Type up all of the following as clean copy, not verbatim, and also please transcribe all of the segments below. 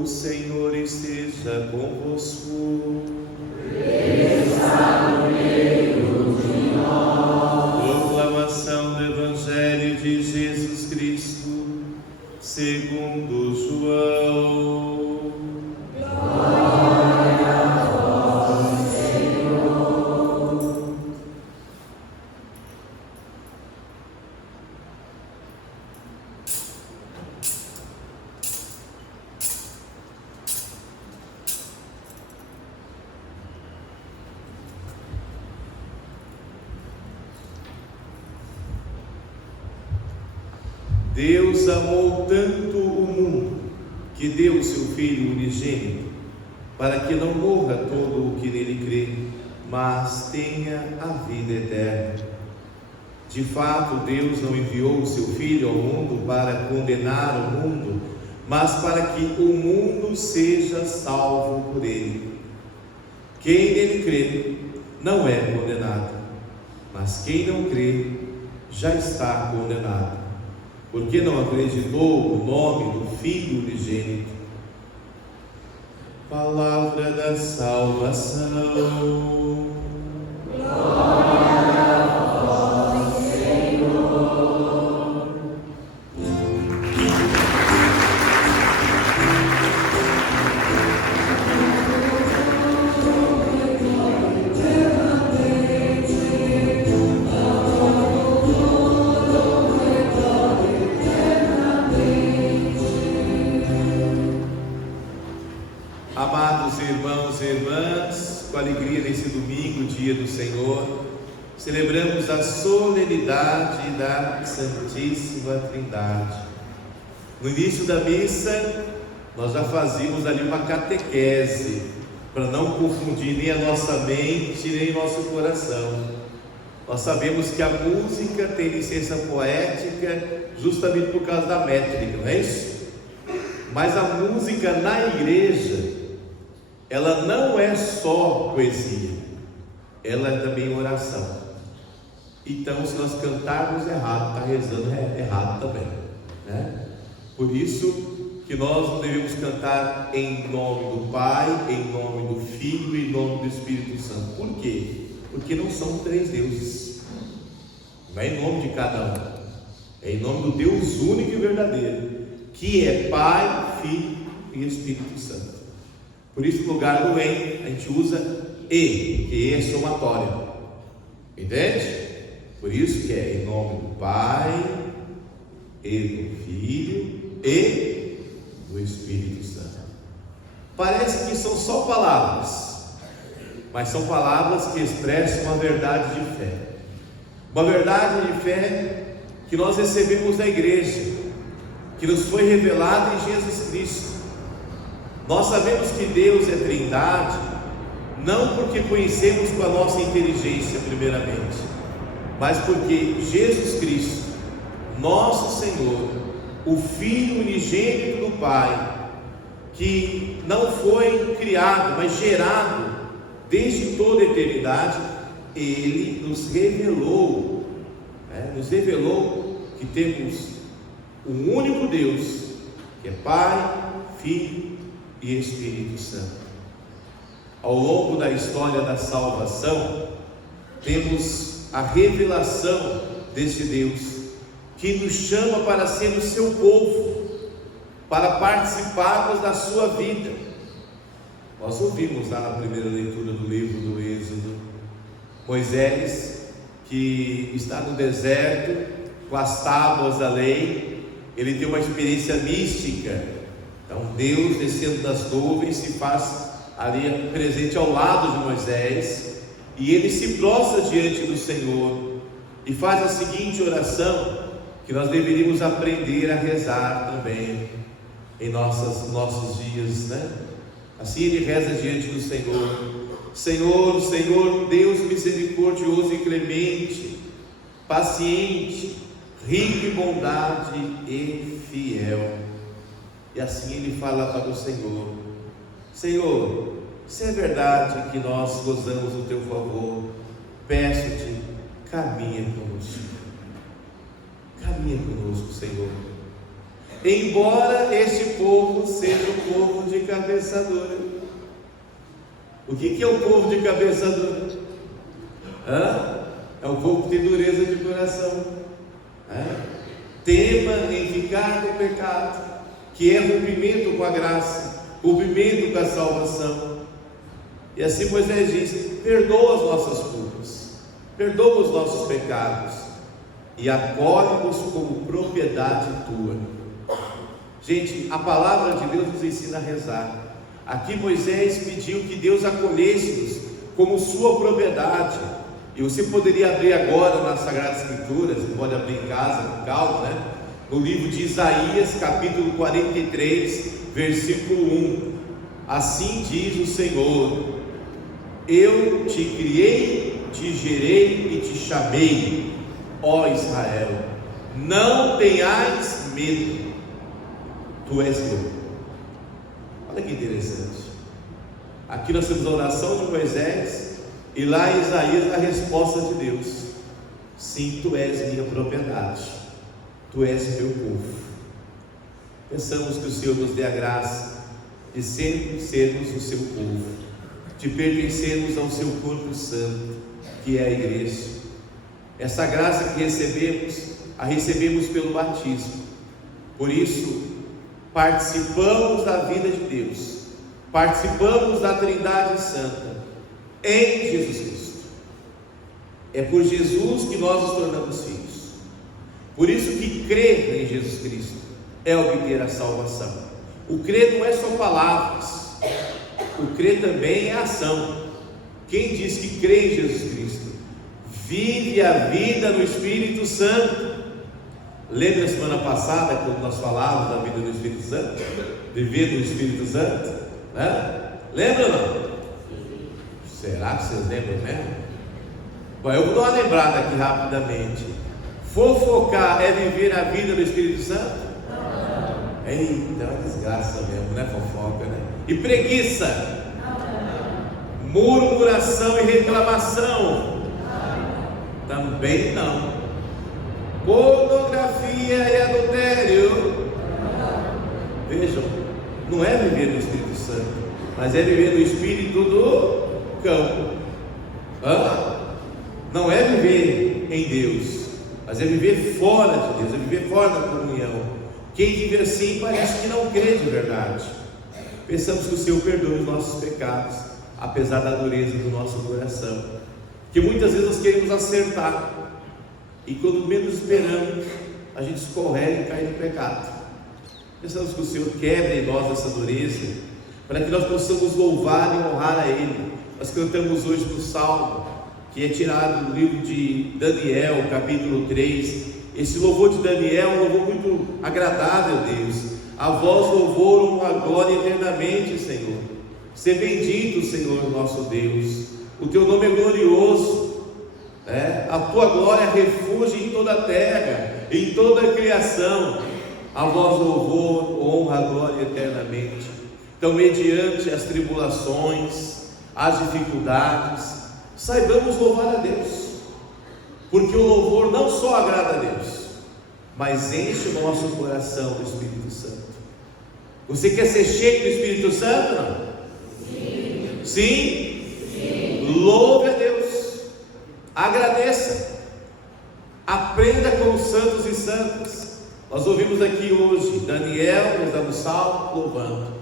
O Senhor esteja convosco. Ele está no meio de nós. Proclamação do Evangelho de Jesus Cristo, segundo João. Glória a vós, Senhor. Deus amou tanto o mundo que deu seu Filho unigênito, para que não morra todo o que nele crê, mas tenha a vida eterna. De fato, Deus não enviou o seu Filho ao mundo para condenar o mundo, mas para que o mundo seja salvo por ele. Quem nele crê não é condenado, mas quem não crê já está condenado, porque não acreditou no nome do Filho unigênito. Palavra da salvação. Glória a vós, Senhor. Amados irmãos e irmãs, com alegria nesse domingo, dia do Senhor, celebramos a solenidade da Santíssima Trindade. No início da missa, nós já fazíamos ali uma catequese, para não confundir nem a nossa mente, nem o nosso coração. Nós sabemos que a música tem licença poética justamente por causa da métrica, não é isso? Mas a música na igreja, ela não é só poesia, ela é também oração. Então, se nós cantarmos errado, está rezando errado também, né? Por isso que nós não devemos cantar em nome do Pai, em nome do Filho e em nome do Espírito Santo. Por quê? Porque não são três deuses, não é em nome de cada um, é em nome do Deus único e verdadeiro, que é Pai, Filho e Espírito Santo. Por isso, no lugar do em, a gente usa e, que é somatório, entende? Por isso que é em nome do Pai, e do Filho e do Espírito Santo. Parece que são só palavras, mas são palavras que expressam uma verdade de fé. Uma verdade de fé que nós recebemos da igreja, que nos foi revelada em Jesus Cristo. Nós sabemos que Deus é Trindade, não porque conhecemos com a nossa inteligência primeiramente, mas porque Jesus Cristo, nosso Senhor, o Filho unigênito do Pai, que não foi criado, mas gerado desde toda a eternidade, Ele nos revelou, que temos um único Deus, que é Pai, Filho e Espírito Santo. Ao longo da história da salvação, temos a revelação desse Deus, que nos chama para ser o seu povo, para participarmos da sua vida. Nós ouvimos lá na primeira leitura do livro do Êxodo, Moisés, que está no deserto, com as tábuas da lei, ele tem uma experiência mística. Então Deus, descendo das nuvens, se faz ali presente ao lado de Moisés, e ele se prostra diante do Senhor e faz a seguinte oração, que nós deveríamos aprender a rezar também em nossos dias, né? Assim ele reza diante do Senhor: Senhor, Senhor, Deus misericordioso e clemente, paciente, rico em bondade e fiel. E assim ele fala para o Senhor: Senhor, se é verdade que nós gozamos do teu favor, peço-te, caminha conosco. Caminha conosco, Senhor. Embora este povo seja o povo de cabeça dura. O que é o povo de cabeça dura? É o povo que tem dureza de coração. Tema em ficar no pecado, que é rompimento com a graça, rompimento com a salvação. E assim Moisés diz: perdoa as nossas culpas, perdoa os nossos pecados e acolhe-nos como propriedade tua. Gente, a palavra de Deus nos ensina a rezar. Aqui Moisés pediu que Deus acolhesse-nos como sua propriedade. E você poderia abrir agora nas Sagradas Escrituras, você pode abrir em casa com calma, no livro de Isaías, capítulo 43, versículo 1. Assim diz o Senhor: eu te criei, te gerei e te chamei, ó Israel, não tenhais medo, tu és meu. Olha que interessante. Aqui nós temos a oração de Moisés, e lá em Isaías a resposta de Deus: sim, tu és minha propriedade, tu és meu povo. Pensamos que o Senhor nos dê a graça de sempre sermos o seu povo, de pertencermos ao seu corpo santo, que é a igreja. Essa graça que recebemos, a recebemos pelo batismo. Por isso, participamos da vida de Deus, participamos da Trindade Santa em Jesus Cristo. É por Jesus que nós nos tornamos filhos. Por isso que crer em Jesus Cristo é obter a salvação. O crer não é só palavras, o crer também é ação. Quem diz que crê em Jesus Cristo vive a vida no Espírito Santo. Lembra a semana passada quando nós falávamos da vida do Espírito Santo? Viver no Espírito Santo? Lembra ou não? Será que vocês lembram mesmo? Bom, eu vou dar uma lembrada aqui rapidamente. Fofocar é viver a vida do Espírito Santo? Não. Eita, é uma desgraça mesmo, né? Fofoca, né? E preguiça? Não. Murmuração e reclamação? Não. Também não. Pornografia e adultério? Não. Vejam, não é viver no Espírito Santo, mas é viver no Espírito do campo. Não é viver em Deus, mas é viver fora de Deus, é viver fora da comunhão. Quem vive assim parece que não crê de verdade. Pensamos que o Senhor perdoa os nossos pecados, apesar da dureza do nosso coração, que muitas vezes nós queremos acertar, e quando menos esperamos, a gente escorrega e cai no pecado. Pensamos que o Senhor quebre em nós essa dureza, para que nós possamos louvar e honrar a Ele. Nós cantamos hoje no Salmo, que é tirado do livro de Daniel, capítulo 3. Esse louvor de Daniel é um louvor muito agradável a Deus. A vós louvor, a glória eternamente, Senhor. Ser bendito, Senhor, nosso Deus. O teu nome é glorioso, a tua glória refúgio em toda a terra, em toda a criação. A vós louvor, honra, glória eternamente. Então, mediante as tribulações, as dificuldades, saibamos louvar a Deus, porque o louvor não só agrada a Deus, mas enche o nosso coração do Espírito Santo. Você quer ser cheio do Espírito Santo? Não? Sim. Sim? Sim. Louve a Deus, agradeça, aprenda com os santos e santas. Nós ouvimos aqui hoje Daniel, nos dando salmo, louvando.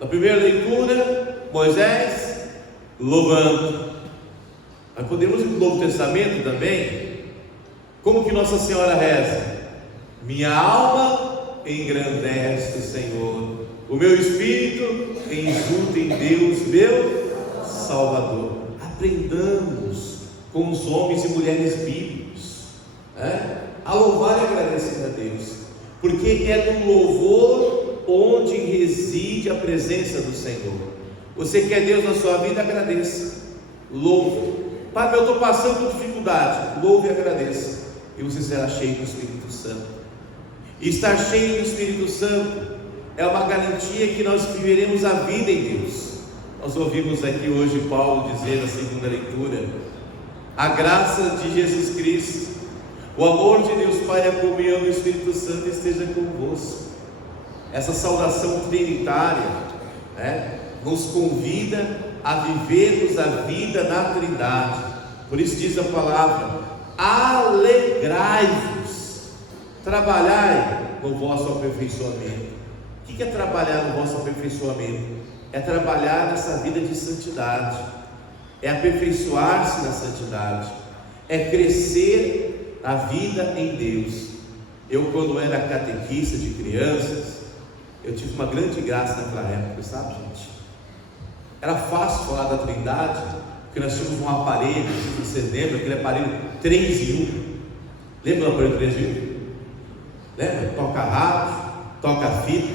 Na primeira leitura, Moisés louvando. Nós podemos ir para o Novo Testamento também. Como que Nossa Senhora reza? Minha alma engrandece o Senhor, o meu espírito exulta em Deus, meu Salvador. Aprendamos com os homens e mulheres bíblicos, a louvar e agradecer a Deus, porque é no louvor onde reside a presença do Senhor. Você quer Deus na sua vida? Agradeça, louve. Pai, eu estou passando por dificuldade, louve e agradeça, e você será cheio do Espírito Santo. E estar cheio do Espírito Santo é uma garantia que nós viveremos a vida em Deus. Nós ouvimos aqui hoje Paulo dizer na segunda leitura: a graça de Jesus Cristo, o amor de Deus Pai e a comunhão do Espírito Santo esteja convosco. essa saudação trinitária, né, nos convida a vivermos a vida na Trindade. Por isso diz a palavra: alegrai-vos, trabalhai no vosso aperfeiçoamento. O que é trabalhar no vosso aperfeiçoamento? É trabalhar nessa vida de santidade, é aperfeiçoar-se na santidade, é crescer a vida em Deus. Eu, quando era catequista de crianças, eu tive uma grande graça naquela época, sabe, gente? Era fácil falar da Trindade, porque nós tínhamos um aparelho, vocês lembram, aquele aparelho 3 em 1. Lembra do aparelho 3 em 1? Lembra? Toca rádio, toca fita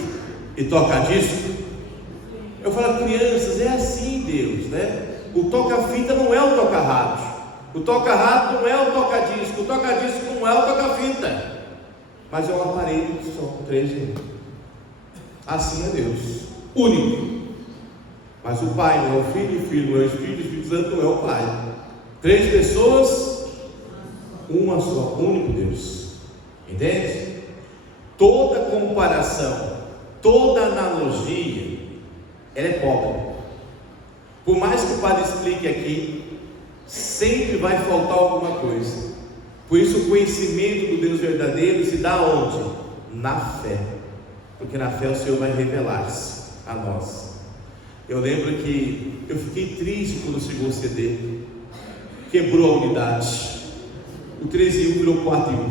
e toca disco. Eu falo: crianças, é assim Deus, né? O toca-fita não é o toca-rádio, o toca-rádio não é o toca-disco, o toca-disco não é o toca-fita, mas é um aparelho de som 3 em 1. Assim é Deus, único. Mas o Pai não é o Filho, o Filho não é o Espírito, o Espírito Santo não é o Pai. 3 pessoas, uma só, único Deus. Entende? Toda comparação, toda analogia, ela é pobre. Por mais que o Padre explique aqui, sempre vai faltar alguma coisa. Por isso o conhecimento do Deus verdadeiro se dá onde? Na fé. Porque na fé o Senhor vai revelar-se a nós. Eu lembro que eu fiquei triste quando chegou o CD, quebrou a unidade, o 13 em 1 virou 4 em 1,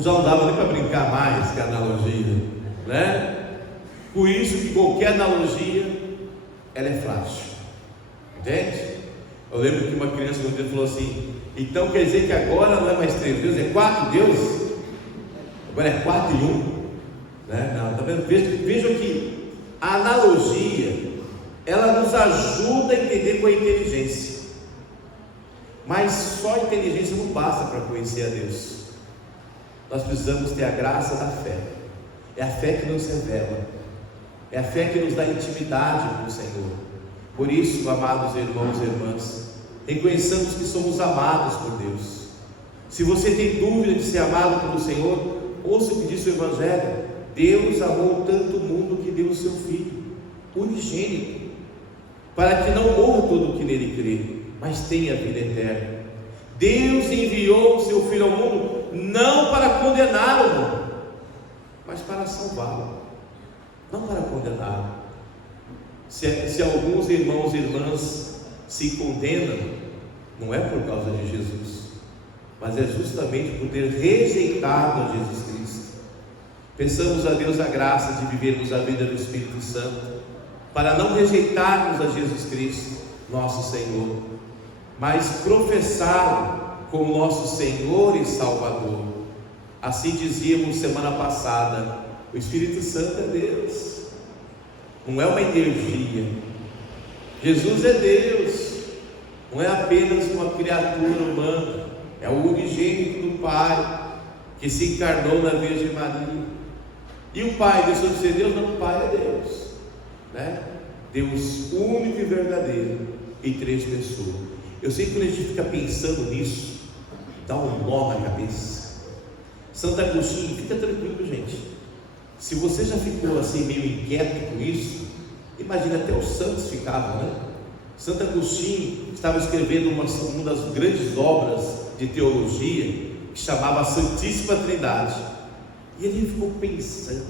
já não dava nem para brincar mais com a analogia, né? Por isso que qualquer analogia, ela é frágil, entende? Eu lembro que uma criança um dia falou assim: então quer dizer que agora não é mais 3 deuses, é 4 deuses? Agora é 4 em 1, né? Não, tá vendo? Vejam que a analogia, ela nos ajuda a entender com a inteligência, mas só a inteligência não basta para conhecer a Deus. Nós precisamos ter a graça da fé. É a fé que nos revela, é a fé que nos dá intimidade com o Senhor. Por isso, amados irmãos e irmãs, reconheçamos que somos amados por Deus. Se você tem dúvida de ser amado pelo Senhor, ouça o que diz o Evangelho: Deus amou tanto o mundo que deu o seu Filho unigênito, para que não morra todo o que nele crê, mas tenha vida eterna. Deus enviou o seu Filho ao mundo não para condenar o mundo, mas para salvá-lo, não para condená-lo. Se alguns irmãos e irmãs se condenam, não é por causa de Jesus, mas é justamente por ter rejeitado a Jesus Cristo. Peçamos a Deus a graça de vivermos a vida do Espírito Santo, para não rejeitarmos a Jesus Cristo, nosso Senhor, mas professá-lo como nosso Senhor e Salvador. Assim dizíamos semana passada: o Espírito Santo é Deus, não é uma energia. Jesus é Deus, não é apenas uma criatura humana, é o unigênito do Pai, que se encarnou na Virgem Maria. E o Pai deixou de ser Deus? Não, o Pai é Deus, né? Deus único e verdadeiro, em 3 pessoas. Eu sei que quando a gente fica pensando nisso, dá um nó na cabeça. Santo Agostinho, fica tranquilo, gente. Se você já ficou assim meio inquieto com isso, imagina, até os santos ficavam, né? Santo Agostinho estava escrevendo uma das grandes obras de teologia, que chamava a Santíssima Trindade. E ele ficou pensando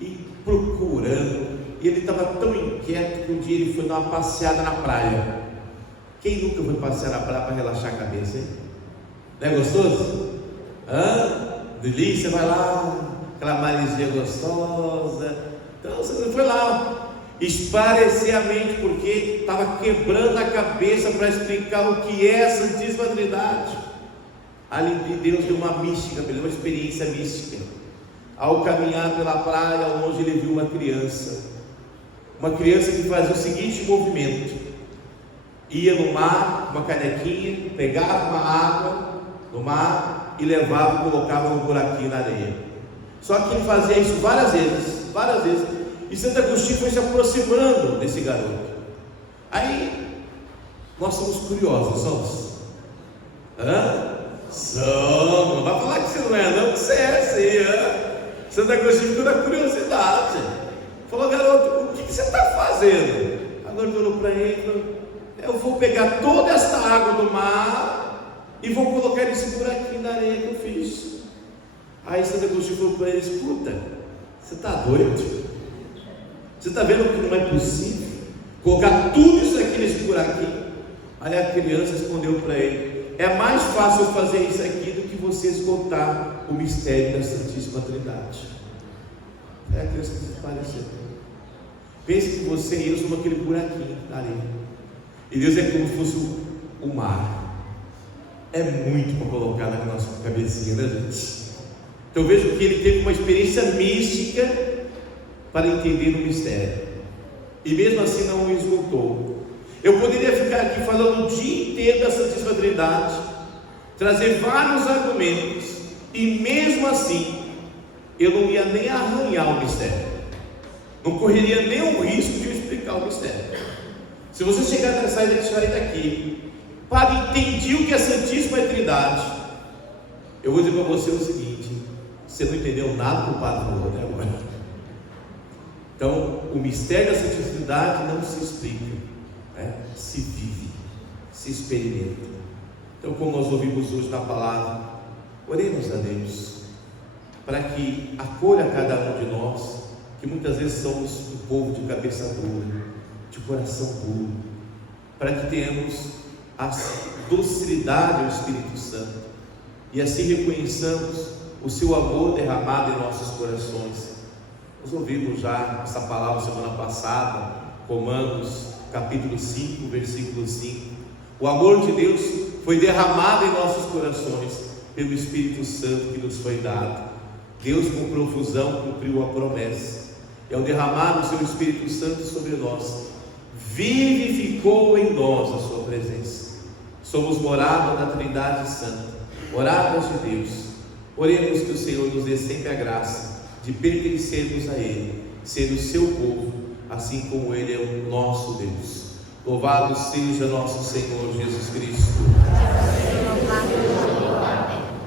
e procurando, e ele estava tão inquieto que um dia ele foi dar uma passeada na praia. Quem nunca foi passear na praia para relaxar a cabeça, hein? Não é gostoso? Delícia, vai lá, aquela marizinha gostosa. Então você foi lá esparecer a mente, porque estava quebrando a cabeça para explicar o que é a Santíssima Trindade. Ali Deus deu uma mística, uma experiência mística. Ao caminhar pela praia, ao longe ele viu uma criança que fazia o seguinte movimento: ia no mar, uma canequinha, pegava uma água no mar e levava, colocava um buraquinho na areia. Só que ele fazia isso várias vezes, e Santo Agostinho foi se aproximando desse garoto. Aí nós somos curiosos, somos? Somos, não vai falar que você não é, não, que você é assim, Santo Agostinho ficou na curiosidade. Falou: garoto, o que você está fazendo? Agora ele olhou para ele e falou: eu vou pegar toda essa água do mar e vou colocar esse buraquinho na areia que eu fiz. Aí Santo Agostinho falou para ele: escuta, você está doido? Você está vendo que não é possível colocar tudo isso aqui nesse buraquinho? Aí a criança respondeu para ele: é mais fácil fazer isso aqui do que você escutar o mistério da Santíssima Trindade. Aí a criança desapareceu. Pense que você e eu somos aquele buraquinho da areia, e Deus é como se fosse o mar. É muito para colocar na nossa cabecinha, né, gente? Então eu vejo que ele teve uma experiência mística para entender o mistério, e mesmo assim não o esgotou. Eu poderia ficar aqui falando o dia inteiro da Santíssima Trindade, trazer vários argumentos, e mesmo assim eu não ia nem arranhar o mistério, não correria nem o risco de eu explicar o mistério. Se você chegar a sair daqui para entender o que é a Santíssima Trindade, eu vou dizer para você o seguinte: você não entendeu nada do Padre falou até agora. Então, o mistério da Santíssima Trindade não se explica, né? Se vive, se experimenta. Então, como nós ouvimos hoje na palavra, oremos a Deus para que acolha cada um de nós, que muitas vezes somos um povo de cabeça dura, de coração puro, para que tenhamos a docilidade ao Espírito Santo e assim reconheçamos o seu amor derramado em nossos corações. Nós ouvimos já essa palavra semana passada, Romanos capítulo 5, versículo 5. O amor de Deus foi derramado em nossos corações pelo Espírito Santo que nos foi dado. Deus, com profusão, cumpriu a promessa, e ao derramar o seu Espírito Santo sobre nós, vivificou em nós a sua presença. Somos morada da Trindade Santa, moradas de Deus. Oremos que o Senhor nos dê sempre a graça de pertencermos a Ele, ser o seu povo, assim como Ele é o nosso Deus. Louvado seja nosso Senhor Jesus Cristo.